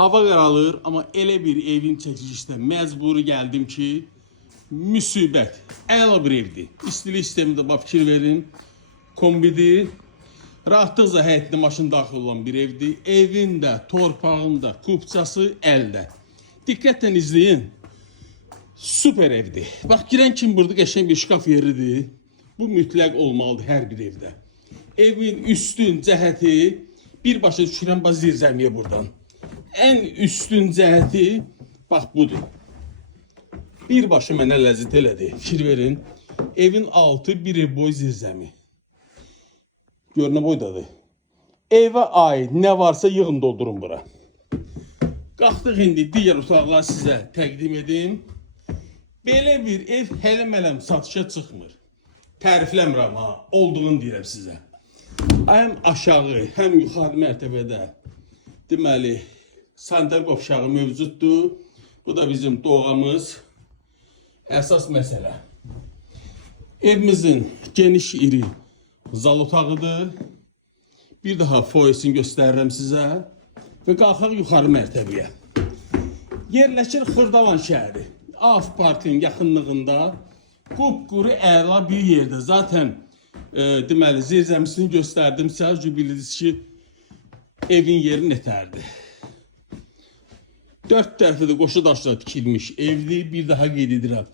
Hava qaralır, amma elə bir evin çəkilişdə məcburi gəldim ki, müsibət. Əla bir evdir. İstilik sistemində bax fikir verin. Kombidir. Rahatlıqla həyətində maşın daxil olan bir evdir. Evində, torpağında, kupçası əldə. Diqqətlə izləyin. Süper evdir. Bax, girən kimi burada qəşəng bir şkaf yeridir. Bu mütləq olmalıdır hər bir evdə. Evin üstün cəhəti, birbaşa düşürəm zirzəmiyə buradan. Ən üstün cəhəti, bax budur. Birbaşa mənə ləzzət elədi. Fikir verin. Evin altı bir ev boy zirzəmi. Gör nə boydadır. Evə aid nə varsa yığın doldurun bura. Qalxdıq indi digər otaqları sizə təqdim edim. Belə bir ev hələ-mələm satışa çıxmır. Tərifləmirəm ha, olduğunu deyirəm sizə. Həm aşağı, həm yuxarı mərtəbədə deməli sanitar qovşağı mövcuddur. Bu da bizim doğamız. Əsas məsələ. Evimizin geniş iri zal otağıdır. Bir daha foyesini göstərirəm sizə. Və qalxaq yuxarı mərtəbəyə. Yerləşir Xırdalan şəhəri. Af Parkın yaxınlığında qupquru əla bir yerdə. Zaten deməli zirzəmisini göstərdim. Səhəcə bilirsiniz ki, evin yeri nətərdir. 4 tərəfdə qoşu daşla tikilmiş evdir. Bir daha qeyd edirəm.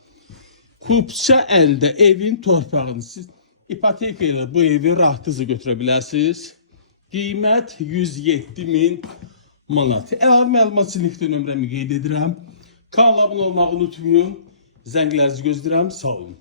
Kupça əldə evin torpağını siz ipoteka ilə bu evi rahatlıqla götürə bilərsiniz. Qiymət 107.000 manat. Əlavə məlumat üçün nömrəmi qeyd edirəm. Kanala abunə olmağı unutmayın. Zənglərinizi gözləyirəm. Sağ olun.